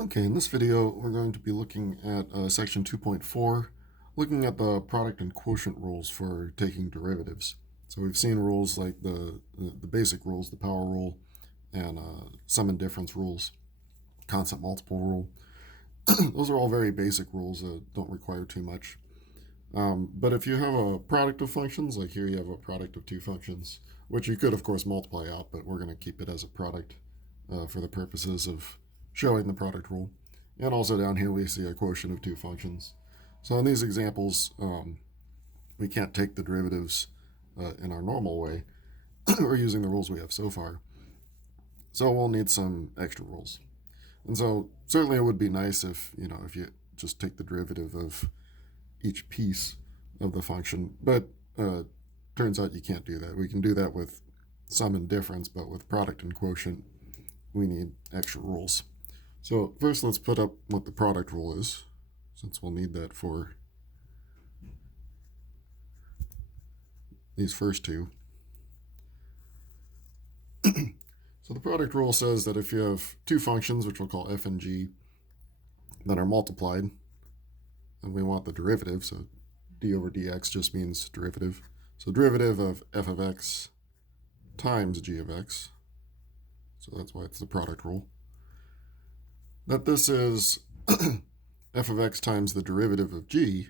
Okay, in this video, we're going to be looking at section 2.4, looking at the product and quotient rules for taking derivatives. So we've seen rules like the basic rules, the power rule, and sum and difference rules, constant multiple rule. Those are all very basic rules that don't require too much. But if you have a product of functions, like here you have a product of two functions, which you could, of course, multiply out, but we're going to keep it as a product for the purposes of showing the product rule. And also down here we see a quotient of two functions. So in these examples, we can't take the derivatives in our normal way. We're using the rules we have so far. So we'll need some extra rules. And so certainly it would be nice if you just take the derivative of each piece of the function, but turns out you can't do that. We can do that with sum and difference, but with product and quotient, we need extra rules. So first let's put up what the product rule is, since we'll need that for these first two. So the product rule says that if you have two functions, which we'll call f and g, that are multiplied, and we want the derivative, so d over dx just means derivative. So derivative of f of x times g of x, so that's why it's the product rule, that this is f of x times the derivative of g,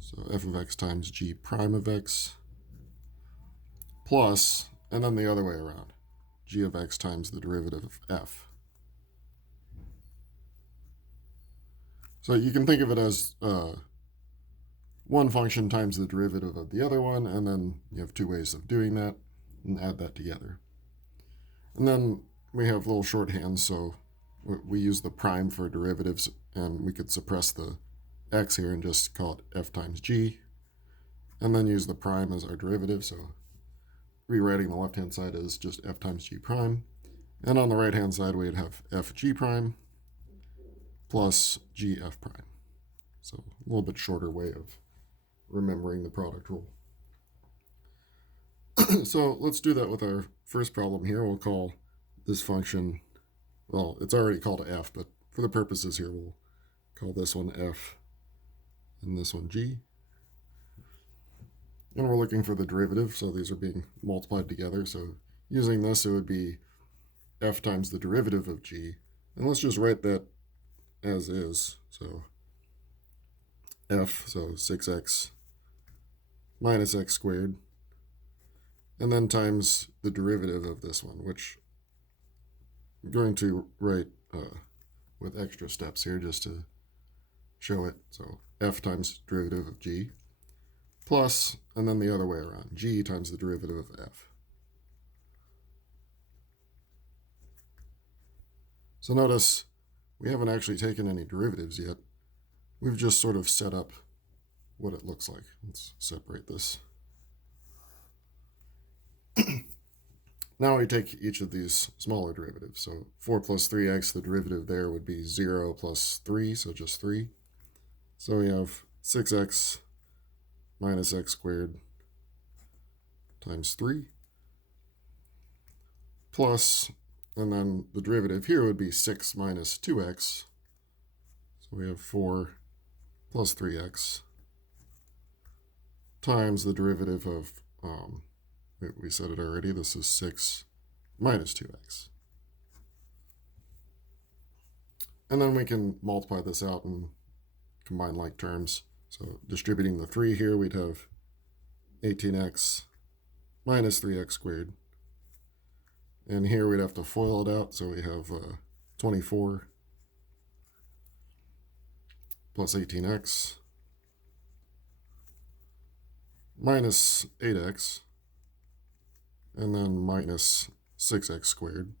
so f of x times g prime of x, plus, and then the other way around, g of x times the derivative of f. So you can think of it as one function times the derivative of the other one, and then you have two ways of doing that, and add that together. And then we have little shorthands, so we use the prime for derivatives, and we could suppress the x here and just call it f times g, and then use the prime as our derivative, so rewriting the left-hand side as just f times g prime, and on the right-hand side we'd have f g prime plus g f prime. So a little bit shorter way of remembering the product rule. So let's do that with our first problem here. We'll call this function, well, it's already called f, but for the purposes here, we'll call this one f and this one g. And we're looking for the derivative, so these are being multiplied together. So using this, it would be f times the derivative of g. And let's just write that as is. So f, so 6x minus x squared, and then times the derivative of this one, which I'm going to write with extra steps here just to show it. So f times derivative of g, plus, and then the other way around, g times the derivative of f. So notice we haven't actually taken any derivatives yet. We've just sort of set up what it looks like. Let's separate this. Now we take each of these smaller derivatives. So 4 plus 3x, the derivative there would be 0 plus 3, so just 3. So we have 6x minus x squared times 3, plus, and then the derivative here would be 6 minus 2x. So we have 4 plus 3x times the derivative of, we said it already, this is 6 minus 2x. And then we can multiply this out and combine like terms. So distributing the 3 here, we'd have 18x minus 3x squared. And here we'd have to FOIL it out, so we have 24 plus 18x minus 8x, and then minus 6x squared,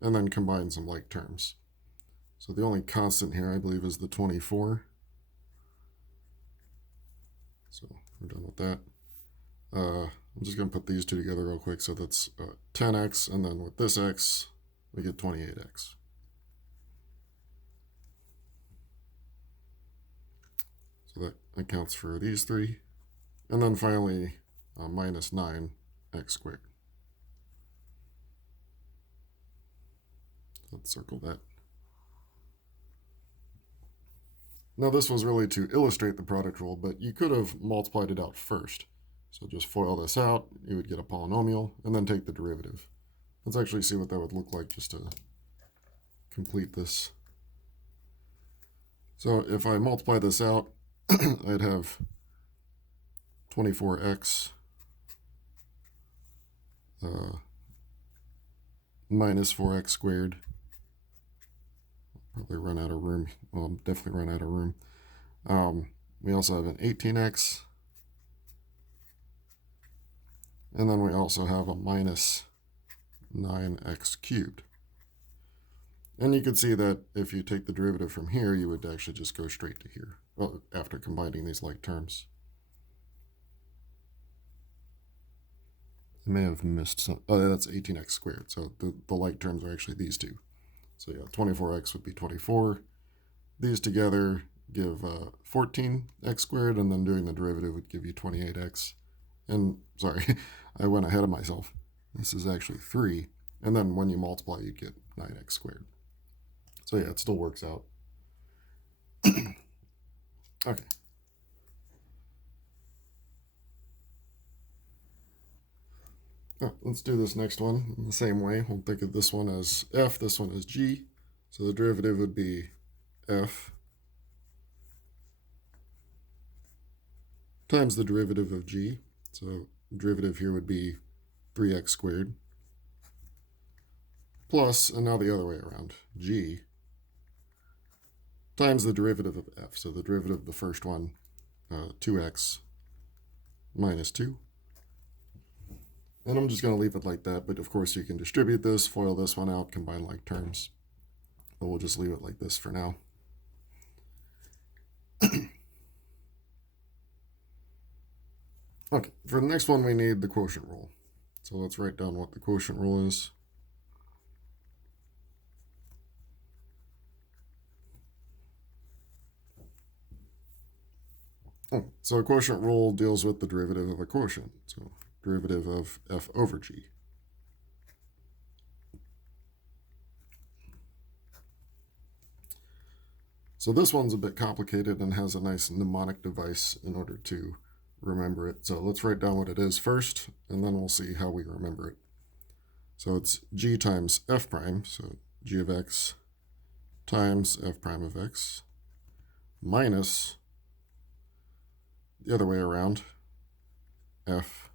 and then combine some like terms. So the only constant here, I believe, is the 24. So we're done with that. I'm just going to put these two together real quick. So that's 10x, and then with this x, we get 28x. So that accounts for these three. And then finally, minus 9x squared. Let's circle that. Now this was really to illustrate the product rule, but you could have multiplied it out first. So just FOIL this out, you would get a polynomial, and then take the derivative. Let's actually see what that would look like just to complete this. So if I multiply this out, I'd have 24x minus 4x squared. Probably run out of room. Well, definitely run out of room. We also have an 18x. And then we also have a minus 9x cubed. And you can see that if you take the derivative from here, you would actually just go straight to here, well, after combining these like terms. I may have missed some. Oh, that's 18x squared. So the like terms are actually these two. So yeah, 24x would be 24. These together give 14x squared, and then doing the derivative would give you 28x. And sorry, I went ahead of myself. This is actually 3. And then when you multiply, you get 9x squared. So yeah, it still works out. Okay. Let's do this next one in the same way. We'll think of this one as f, this one as g. So the derivative would be f times the derivative of g. So the derivative here would be 3x squared plus, and now the other way around, g times the derivative of f. So the derivative of the first one, 2x minus 2. And I'm just going to leave it like that, but of course you can distribute this, FOIL this one out, combine like terms. But we'll just leave it like this for now. Okay, for the next one we need the quotient rule. So let's write down what the quotient rule is. So a quotient rule deals with the derivative of a quotient. So derivative of f over g. So this one's a bit complicated and has a nice mnemonic device in order to remember it. So let's write down what it is first, and then we'll see how we remember it. So it's g times f prime, so g of x times f prime of x, minus the other way around, f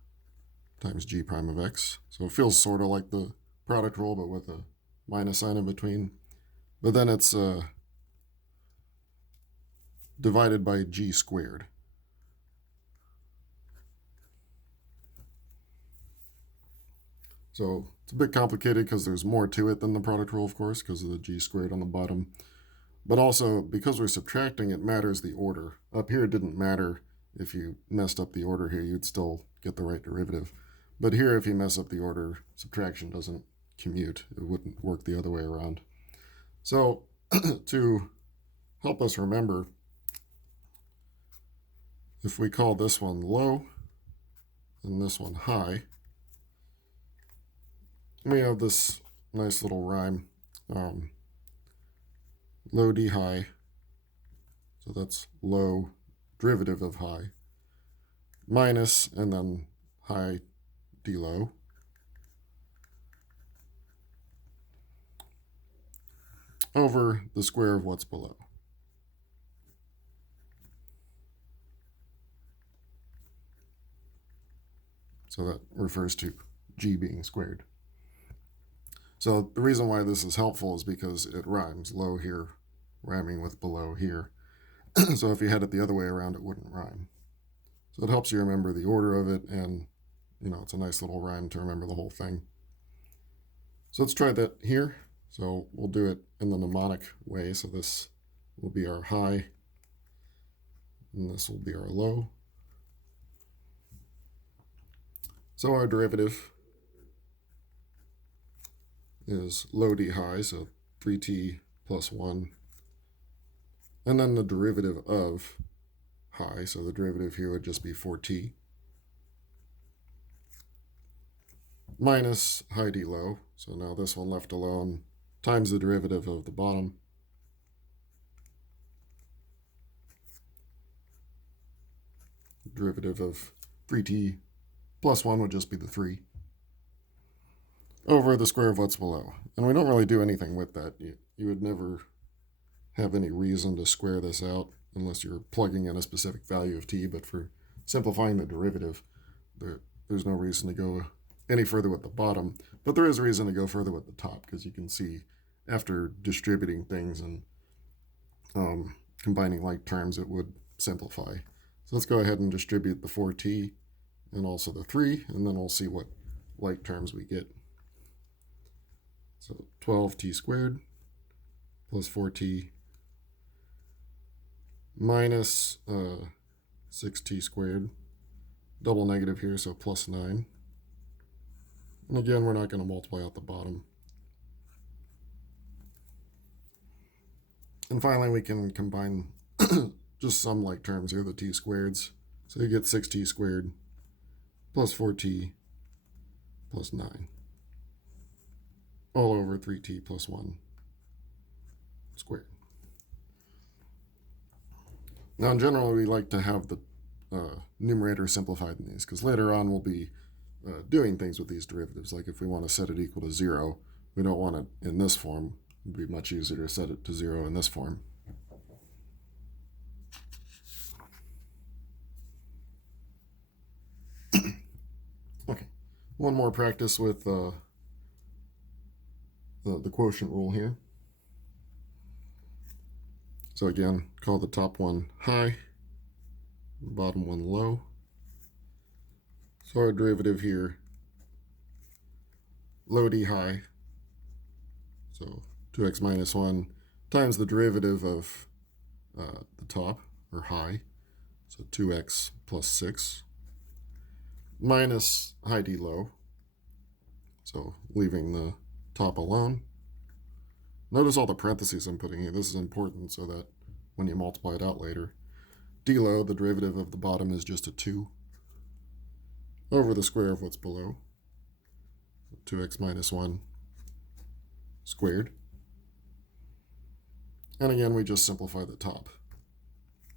times g prime of x. So it feels sort of like the product rule, but with a minus sign in between. But then it's divided by g squared. So it's a bit complicated because there's more to it than the product rule, of course, because of the g squared on the bottom. But also, because we're subtracting, it matters the order. Up here, it didn't matter if you messed up the order here, you'd still get the right derivative. But here, if you mess up the order, subtraction doesn't commute. It wouldn't work the other way around. So to help us remember, if we call this one low and this one high, we have this nice little rhyme. Low d high, so that's low derivative of high, minus, and then high d low, over the square of what's below. So that refers to g being squared. So the reason why this is helpful is because it rhymes, low here rhyming with below here. So if you had it the other way around, it wouldn't rhyme. So it helps you remember the order of it, and it's a nice little rhyme to remember the whole thing. So let's try that here. So we'll do it in the mnemonic way. So this will be our high, and this will be our low. So our derivative is low d high, so 3t plus 1. And then the derivative of high, so the derivative here would just be 4t. Minus high d low, so now this one left alone, times the derivative of the bottom. derivative of 3t plus 1 would just be the 3 over the square of what's below. And we don't really do anything with that. You would never have any reason to square this out unless you're plugging in a specific value of t, but for simplifying the derivative, there's no reason to go any further with the bottom, but there is a reason to go further with the top, because you can see after distributing things and combining like terms, it would simplify. So let's go ahead and distribute the 4t and also the 3, and then we'll see what like terms we get. So 12t squared plus 4t minus 6t squared, double negative here, so plus 9. And again, we're not going to multiply out the bottom. And finally, we can combine just some like terms here, the t squareds. So you get 6t squared plus 4t plus 9 all over 3t plus 1 squared. Now, in general, we like to have the numerator simplified in these, because later on we'll be doing things with these derivatives. Like if we want to set it equal to 0, we don't want it in this form. It would be much easier to set it to 0 in this form. Okay, one more practice with the quotient rule here. So again, call the top one high, the bottom one low. So our derivative here, low d high, so 2x minus 1 times the derivative of the top, or high, so 2x plus 6, minus high d low, so leaving the top alone. Notice all the parentheses I'm putting here. This is important so that when you multiply it out later, d low, the derivative of the bottom, is just a 2 over the square of what's below, 2x minus 1 squared. And again, we just simplify the top.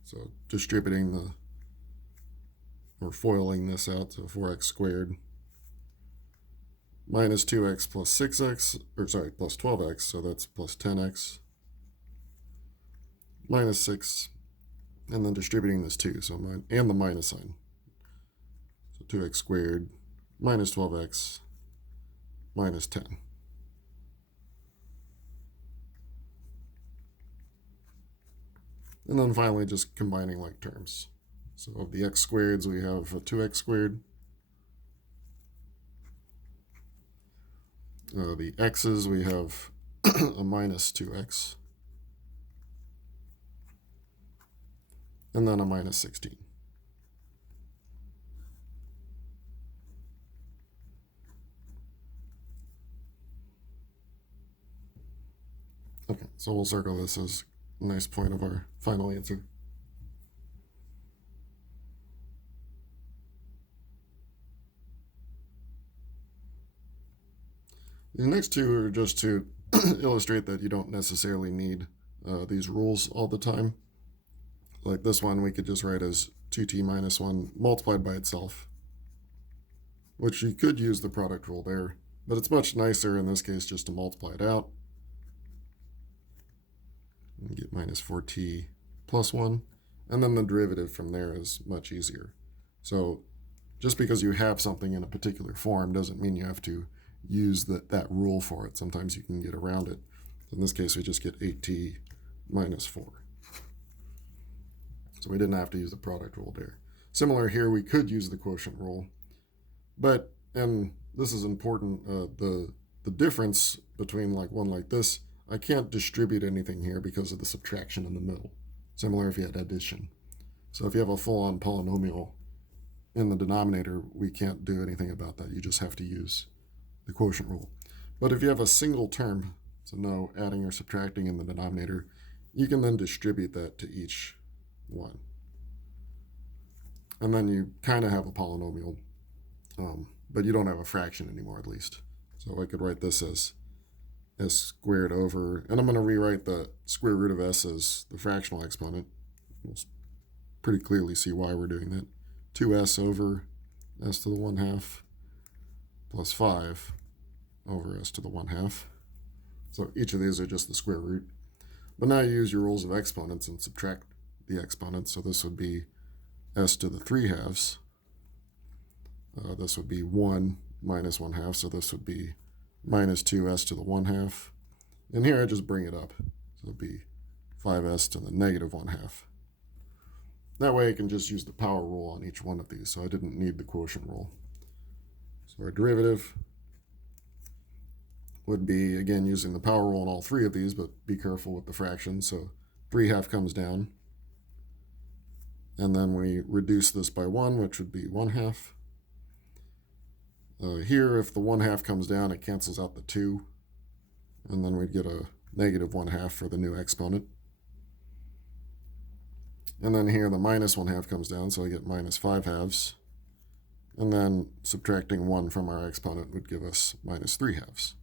So distributing or foiling this out to 4x squared minus 2x plus 6x, or sorry, plus 12x, so that's plus 10x, minus 6, and then distributing this 2, so and the minus sign. So 2x squared minus 12x minus 10. And then finally just combining like terms. So of the x squareds, we have a 2x squared. The x's, we have a minus 2x. And then a minus 16. Okay, so we'll circle this as a nice point of our final answer. The next two are just to illustrate that you don't necessarily need these rules all the time. Like this one, we could just write as 2t minus 1 multiplied by itself, which you could use the product rule there, but it's much nicer in this case just to multiply it out and get minus 4t plus 1, and then the derivative from there is much easier. So just because you have something in a particular form doesn't mean you have to use that rule for it. Sometimes you can get around it. In this case, we just get 8t minus 4. So we didn't have to use the product rule there. Similar here, we could use the quotient rule, but, and this is important, the difference between like one like this, I can't distribute anything here because of the subtraction in the middle. Similar if you had addition. So if you have a full-on polynomial in the denominator, we can't do anything about that. You just have to use the quotient rule. But if you have a single term, so no adding or subtracting in the denominator, you can then distribute that to each one. And then you kind of have a polynomial, but you don't have a fraction anymore, at least. So I could write this as s squared over, and I'm going to rewrite the square root of s as the fractional exponent. We'll pretty clearly see why we're doing that. 2s over s to the 1/2 plus 5 over s to the 1/2. So each of these are just the square root. But now you use your rules of exponents and subtract the exponents. So this would be s to the 3/2. This would be 1 minus 1/2. So this would be minus 2s to the 1/2. And here I just bring it up. So it would be 5s to the negative 1/2. That way I can just use the power rule on each one of these. So I didn't need the quotient rule. So our derivative would be, again, using the power rule on all three of these, but be careful with the fractions. So 3/2 comes down. And then we reduce this by 1, which would be 1/2. Here, if the 1/2 comes down, it cancels out the 2. And then we'd get a negative 1/2 for the new exponent. And then here, the minus 1/2 comes down, so I get minus 5/2. And then subtracting 1 from our exponent would give us minus 3/2.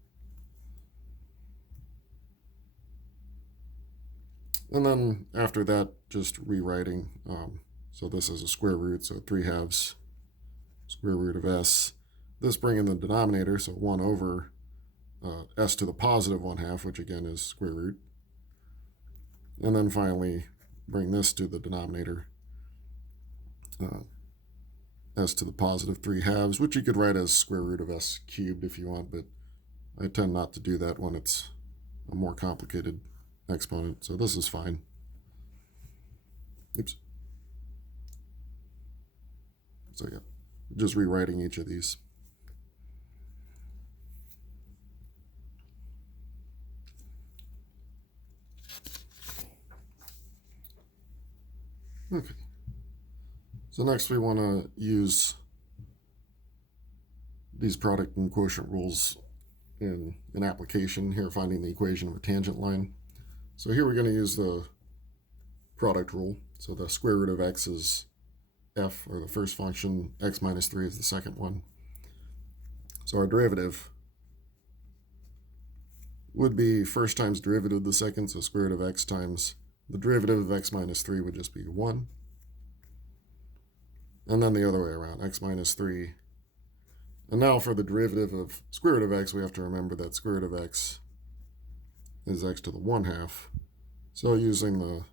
And then after that, just rewriting. So this is a square root, so 3/2 square root of s. This bringing the denominator, so 1 over s to the positive 1/2, which again is square root. And then finally, bring this to the denominator, s to the positive 3/2, which you could write as square root of s cubed if you want, but I tend not to do that when it's a more complicated exponent, so this is fine. Oops. So yeah, just rewriting each of these. Okay. So next we want to use these product and quotient rules in an application. Here, finding the equation of a tangent line. So here we're going to use the product rule. So the square root of x is f, or the first function, x minus 3 is the second one. So our derivative would be first times derivative of the second, so square root of x times the derivative of x minus 3 would just be 1. And then the other way around, x minus 3. And now for the derivative of square root of x, we have to remember that square root of x is x to the 1/2. So using the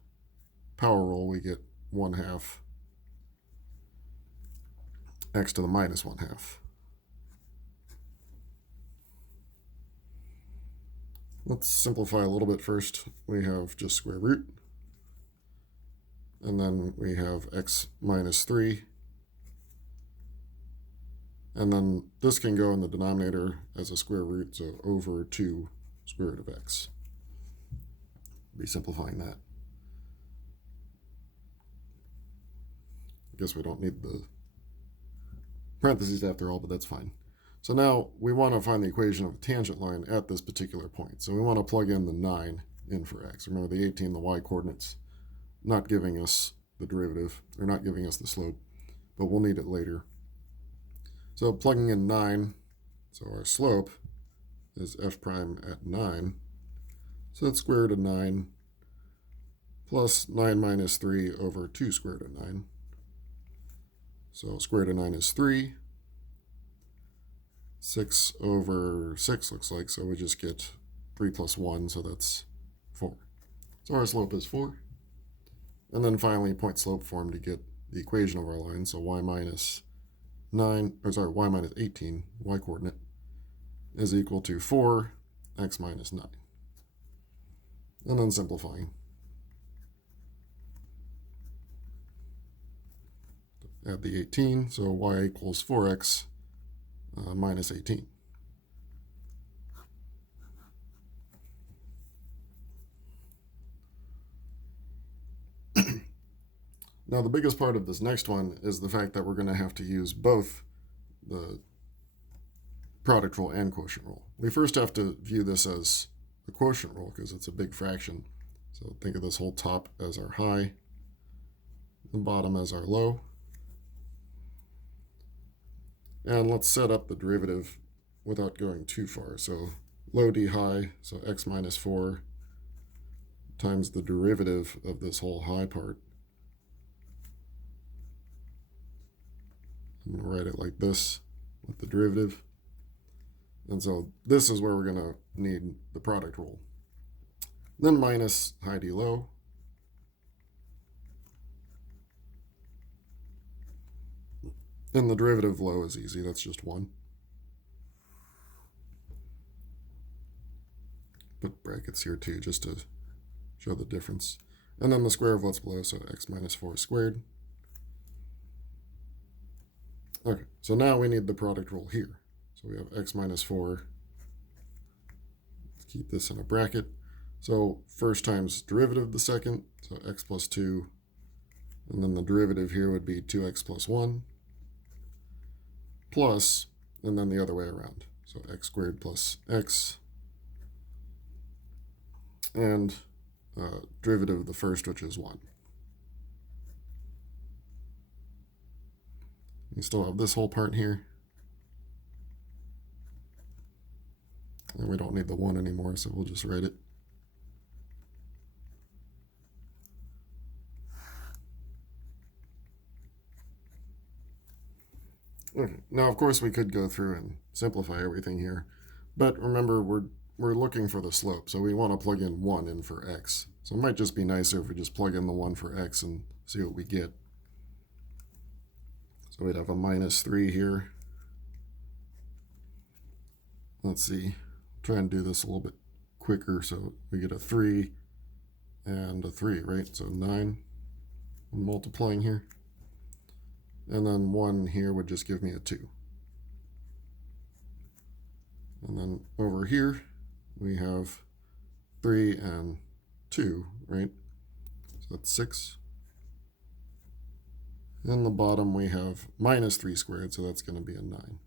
power rule, we get 1/2 x to the minus 1/2. Let's simplify a little bit first. We have just square root. And then we have x minus 3. And then this can go in the denominator as a square root, so over 2 square root of x. Be simplifying that. I guess we don't need the parentheses after all, but that's fine. So now we want to find the equation of a tangent line at this particular point. So we want to plug in the 9 in for x. Remember the 18, the y coordinates, not giving us the derivative, or not giving us the slope, but we'll need it later. So plugging in 9, so our slope is f prime at 9. So that's square root of 9 plus 9 minus 3 over 2 square root of 9. So square root of 9 is 3. 6 over 6 looks like, so we just get 3 plus 1, so that's 4. So our slope is 4. And then finally point slope form to get the equation of our line, so y minus 18, y coordinate, is equal to 4 x minus 9. And then simplifying. Add the 18, so y equals 4x minus 18. Now the biggest part of this next one is the fact that we're going to have to use both the product rule and quotient rule. We first have to view this as a quotient rule because it's a big fraction. So think of this whole top as our high, the bottom as our low. And let's set up the derivative without going too far. So low d high, so x minus 4 times the derivative of this whole high part I'm going to write it like this with the derivative. And so this is where we're going to need the product rule. Then minus high D low. And the derivative of low is easy. That's just 1. Put brackets here too just to show the difference. And then the square of what's below, so x minus 4 squared. Okay, so now we need the product rule here. So we have x minus 4. Let's keep this in a bracket. So first times derivative of the second, so x plus 2. And then the derivative here would be 2x plus 1. Plus, and then the other way around. So x squared plus x. And derivative of the first, which is 1. You still have this whole part here. And we don't need the 1 anymore, so we'll just write it. Okay. Now, of course, we could go through and simplify everything here. But remember, we're looking for the slope, so we want to plug in 1 in for x. So it might just be nicer if we just plug in the 1 for x and see what we get. So we'd have a minus 3 here. Let's see. Try and do this a little bit quicker. So we get a 3 and a 3, right? So 9. I'm multiplying here. And then 1 here would just give me a 2. And then over here, we have 3 and 2, right? So that's 6. In the bottom, we have minus 3 squared, so that's going to be a 9.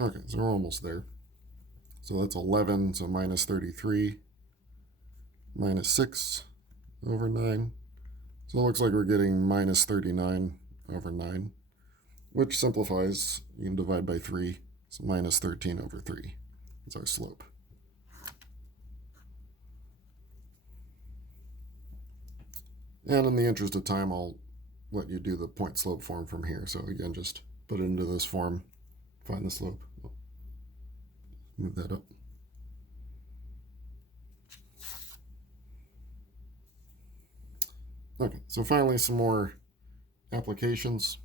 Okay, so we're almost there. So that's 11, so minus 33, minus 6 over 9. So it looks like we're getting minus 39 over 9, which simplifies. You can divide by 3, so minus 13 over 3 is our slope. And in the interest of time, I'll let you do the point slope form from here. So again, just put it into this form, find the slope. Move that up. Okay, so finally some more applications.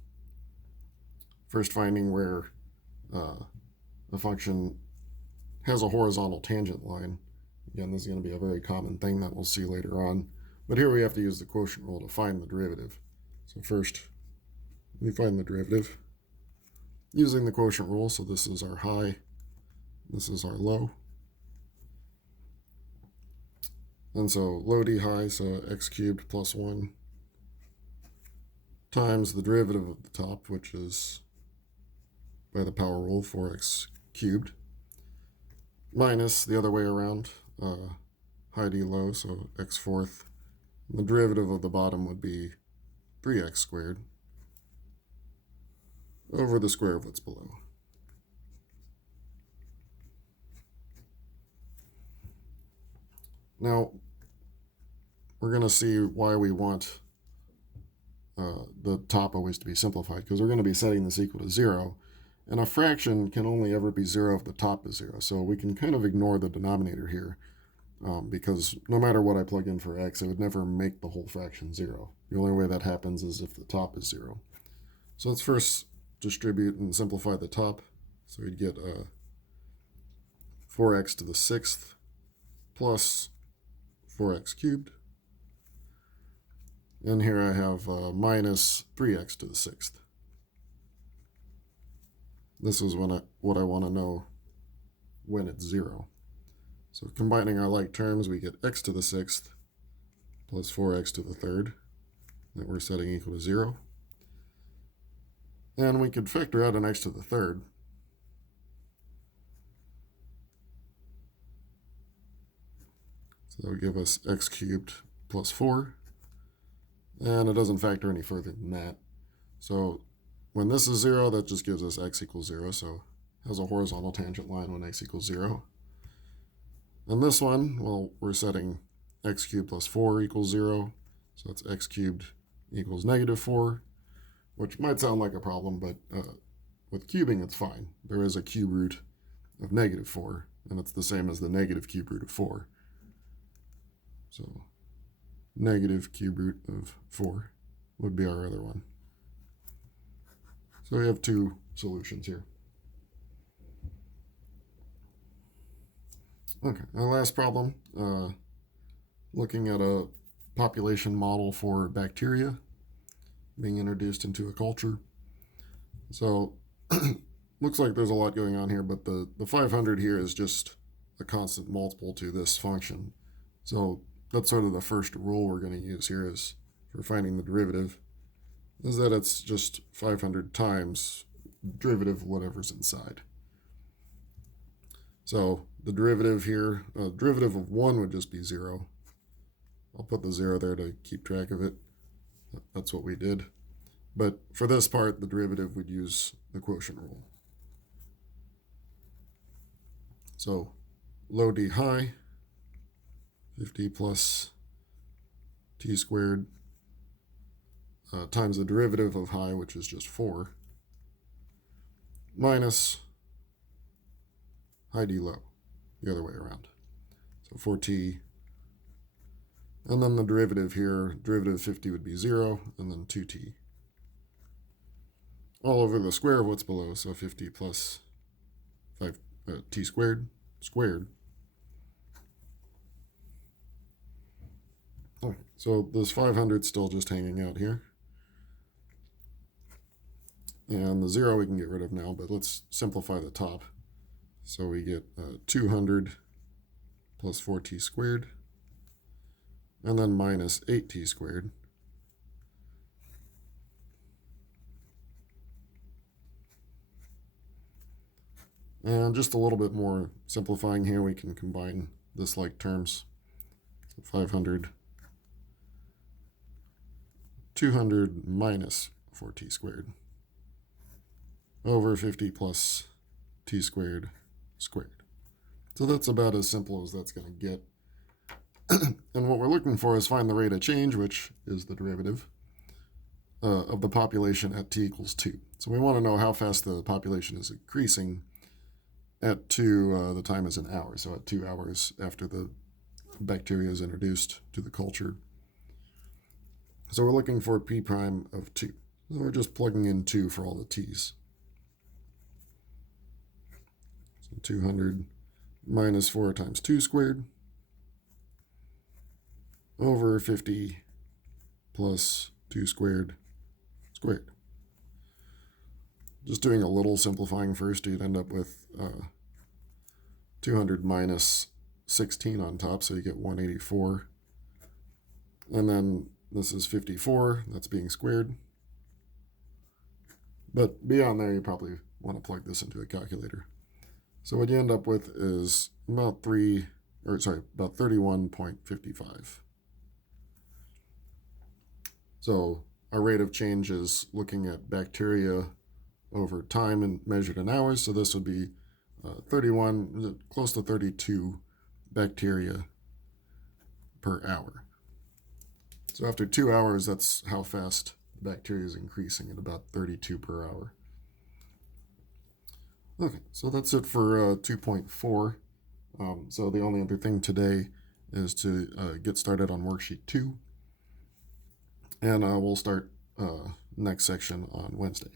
First, finding where a function has a horizontal tangent line. Again, this is going to be a very common thing that we'll see later on. But here we have to use the quotient rule to find the derivative. So first, we find the derivative using the quotient rule. So this is our high, this is our low. And so low d high, so x cubed plus 1 times the derivative of the top, which is by the power rule 4x cubed, minus the other way around, high d low, so x fourth. And the derivative of the bottom would be 3x squared over the square of what's below. Now, we're going to see why we want the top always to be simplified, because we're going to be setting this equal to 0. And a fraction can only ever be 0 if the top is 0. So we can kind of ignore the denominator here, because no matter what I plug in for x, it would never make the whole fraction 0. The only way that happens is if the top is 0. So let's first distribute and simplify the top. So we'd get 4x to the 6th plus 4x cubed. And here I have minus 3x to the 6th. This is what I want to know when it's 0. So combining our like terms, we get x to the 6th plus 4x to the 3rd that we're setting equal to 0. And we could factor out an x to the 3rd. So that would give us x cubed plus 4. And it doesn't factor any further than that. So when this is 0, that just gives us x equals 0. So it has a horizontal tangent line when x equals 0. And this one, well, we're setting x cubed plus 4 equals 0. So that's x cubed equals negative 4. which might sound like a problem, but with cubing it's fine. There is a cube root of negative 4, and it's the same as the negative cube root of 4. So negative cube root of 4 would be our other one. So we have two solutions here. Okay, our last problem, looking at a population model for bacteria being introduced into a culture. So looks like there's a lot going on here, but the 500 here is just a constant multiple to this function. So that's sort of the first rule we're going to use here is for finding the derivative, is that it's just 500 times derivative of whatever's inside. So the derivative here, derivative of 1 would just be 0. I'll put the 0 there to keep track of it. That's what we did. But for this part, the derivative would use the quotient rule. So low d high, 50 plus t squared times the derivative of high, which is just 4, minus high d low, the other way around. So 4t, and then the derivative here, derivative of 50 would be 0, and then 2t. All over the square of what's below, so 50 plus 5 t squared, squared. Okay, so this 500 is still just hanging out here. And the 0 we can get rid of now, but let's simplify the top. So we get 200 plus 4t squared, and then minus 8t squared. And just a little bit more simplifying here, we can combine this like terms. So 500, 200 minus 4t squared over 50 plus t squared squared. So that's about as simple as that's going to get. And what we're looking for is find the rate of change, which is the derivative of the population at t equals 2. So we want to know how fast the population is increasing at 2, the time is an hour, so at 2 hours after the bacteria is introduced to the culture. So we're looking for p prime of 2. So we're just plugging in 2 for all the t's. So 200 minus 4 times 2 squared over 50 plus 2 squared squared. Just doing a little simplifying first, you'd end up with 200 minus 16 on top, so you get 184. And then this is 54, that's being squared. But beyond there, you probably want to plug this into a calculator. So what you end up with is about 31.55. So our rate of change is looking at bacteria over time and measured in hours. So this would be 31, close to 32 bacteria per hour. So after 2 hours, that's how fast the bacteria is increasing at about 32 per hour. Okay, so that's it for 2.4. So the only other thing today is to get started on worksheet 2. And we'll start next section on Wednesday.